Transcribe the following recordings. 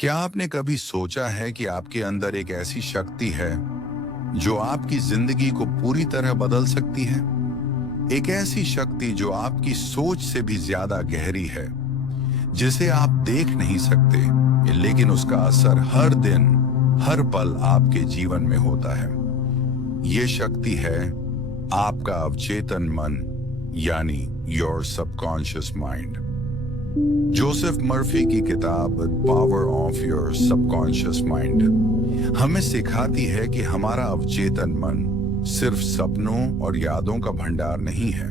क्या आपने कभी सोचा है कि आपके अंदर एक ऐसी शक्ति है जो आपकी जिंदगी को पूरी तरह बदल सकती है? एक ऐसी शक्ति जो आपकी सोच से भी ज्यादा गहरी है, जिसे आप देख नहीं सकते, लेकिन उसका असर हर दिन, हर पल आपके जीवन में होता है। ये शक्ति है आपका अवचेतन मन, यानी your subconscious mind. Joseph Murphy की किताब power of your subconscious mind हमें सिखाती है कि हमारा अवचेतन मन सिर्फ सपनों और यादों का भंडार नहीं है,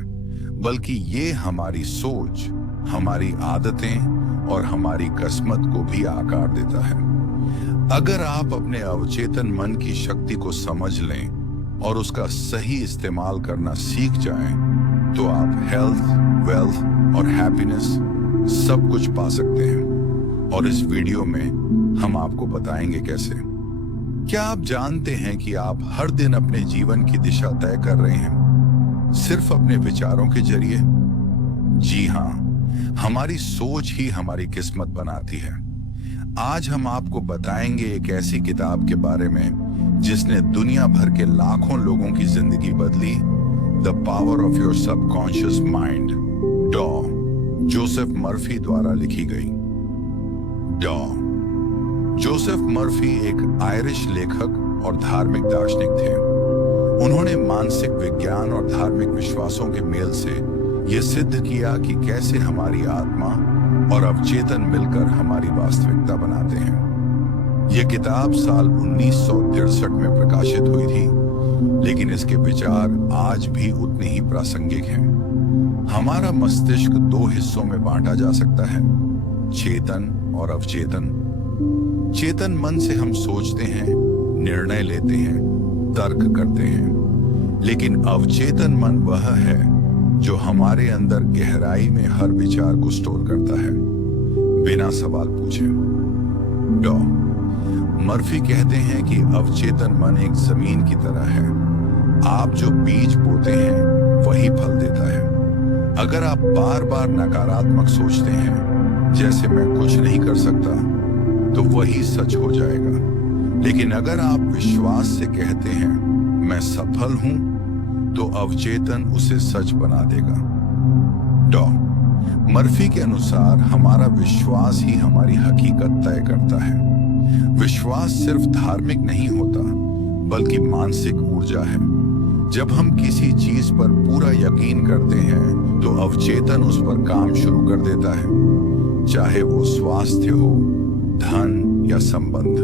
बल्कि ये हमारी सोच, हमारी आदतें और हमारी किस्मत को भी आकार देता है। अगर आप अपने अवचेतन मन की शक्ति को समझ लें और उसका सही इस्तेमाल करना सीख जाएं, तो आप हेल्थ, वेल्थ और हैप्पीनेस सब कुछ पा सकते हैं। और इस वीडियो में हम आपको बताएंगे कैसे। क्या आप जानते हैं कि आप हर दिन अपने जीवन की दिशा तय कर रहे हैं सिर्फ अपने विचारों के जरिए? जी हाँ, हमारी सोच ही हमारी किस्मत बनाती है। आज हम आपको बताएंगे एक ऐसी किताब के बारे में जिसने दुनिया भर के लाखों लोगों की जिंदगी बदली, the power of your subconscious mind, डॉ जोसेफ मर्फी द्वारा लिखी गई। डॉ जोसेफ मर्फी एक आयरिश लेखक और धार्मिक दार्शनिक थे। उन्होंने मानसिक विज्ञान और धार्मिक विश्वासों के मेल से यह सिद्ध किया कि कैसे हमारी आत्मा और अवचेतन मिलकर हमारी वास्तविकता बनाते हैं। यह किताब साल 1963 में प्रकाशित हुई थी, लेकिन इसके विचार आज भी उतने ही प्रासंगिक हैं। हमारा मस्तिष्क दो हिस्सों में बांटा जा सकता है, चेतन और अवचेतन। चेतन मन से हम सोचते हैं, निर्णय लेते हैं, तर्क करते हैं, लेकिन अवचेतन मन वह है जो हमारे अंदर गहराई में हर विचार को स्टोर करता है, बिना सवाल पूछे। डॉ मर्फी कहते हैं कि अवचेतन मन एक जमीन की तरह है। आप जो बीज बोते हैं वही फल देता है। अगर आप बार बार नकारात्मक सोचते हैं, जैसे मैं कुछ नहीं कर सकता, तो वही सच हो जाएगा। लेकिन अगर आप विश्वास से कहते हैं मैं सफल हूं, तो अवचेतन उसे सच बना देगा। डॉ मर्फी के अनुसार हमारा विश्वास ही हमारी हकीकत तय करता है। विश्वास सिर्फ धार्मिक नहीं होता, बल्कि मानसिक ऊर्जा है। जब हम किसी चीज पर पूरा यकीन करते हैं, तो अवचेतन उस पर काम शुरू कर देता है, चाहे वो स्वास्थ्य हो, धन या संबंध।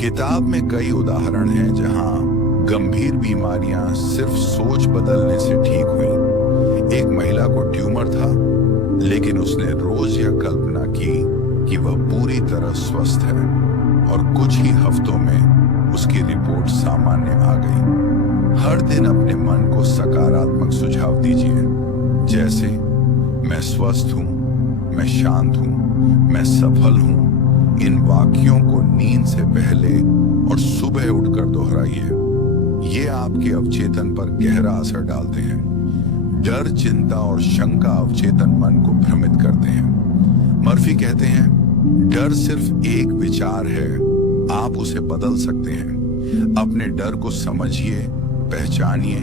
किताब में कई उदाहरण हैं जहां गंभीर बीमारियां सिर्फ सोच बदलने से ठीक हुई। एक महिला को ट्यूमर था, लेकिन उसने रोज यह कल्पना की कि वह पूरी तरह स्वस्थ है, और कुछ ही हफ्तों में उसकी रिपोर्ट सामान्य आ गई। हर दिन अपने मन को सकारात्मक सुझाव दीजिए, जैसे मैं स्वस्थ हूं, मैं शांत हूं, मैं सफल हूं। इन वाक्यों को नींद से पहले और सुबह उठकर दोहराइए। ये आपके अवचेतन पर गहरा असर डालते हैं। डर, चिंता और शंका अवचेतन मन को भ्रमित करते हैं। मर्फी कहते हैं, डर सिर्फ एक विचार है, आप उसे बदल सकते हैं। अपने डर को समझिए, पहचानिए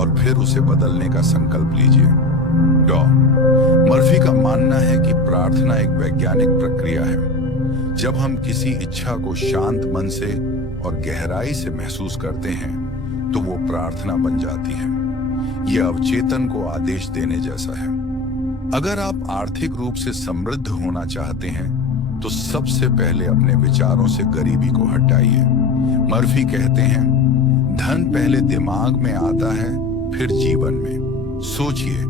और फिर उसे बदलने का संकल्प लीजिए। डॉ मर्फी का मानना है कि प्रार्थना एक वैज्ञानिक प्रक्रिया है। जब हम किसी इच्छा को शांत मन से और गहराई से महसूस करते हैं, तो वो प्रार्थना बन जाती है। यह अवचेतन को आदेश देने जैसा है। अगर आप आर्थिक रूप से समृद्ध होना चाहते हैं, तो सबसे पहले अपने विचारों से गरीबी को हटाइए। मर्फी कहते हैं, धन पहले दिमाग में आता है, फिर जीवन में। सोचिए,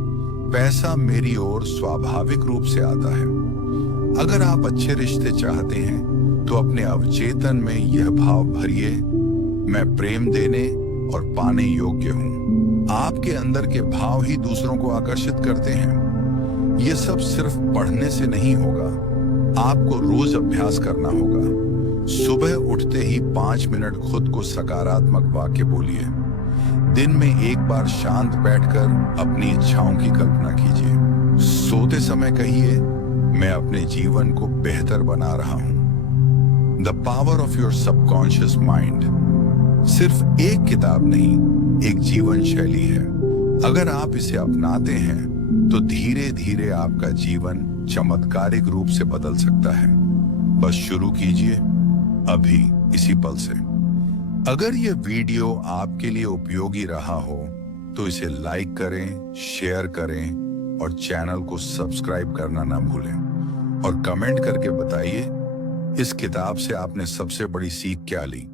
पैसा मेरी ओर स्वाभाविक रूप से आता है। अगर आप अच्छे रिश्ते चाहते हैं, तो अपने अवचेतन में यह भाव भरिए, मैं प्रेम देने और पाने योग्य हूं। आपके अंदर के भाव ही दूसरों को आकर्षित करते हैं। यह सब सिर्फ पढ़ने से नहीं होगा, आपको रोज अभ्यास करना होगा। सुबह उठते ही 5 मिनट खुद को सकारात्मक वाक्य बोलिए। दिन में एक बार शांत बैठकर अपनी इच्छाओं की कल्पना कीजिए। सोते समय कहिए, मैं अपने जीवन को बेहतर बना रहा हूं। The power of your subconscious mind सिर्फ एक किताब नहीं, एक जीवन शैली है। अगर आप इसे अपनाते हैं तो धीरे धीरे आपका जीवन चमत्कारिक रूप से बदल सकता है। बस शुरू कीजिए अभी, इसी पल से। अगर यह वीडियो आपके लिए उपयोगी रहा हो तो इसे लाइक करें, शेयर करें और चैनल को सब्सक्राइब करना ना भूलें। और कमेंट करके बताइए इस किताब से आपने सबसे बड़ी सीख क्या ली।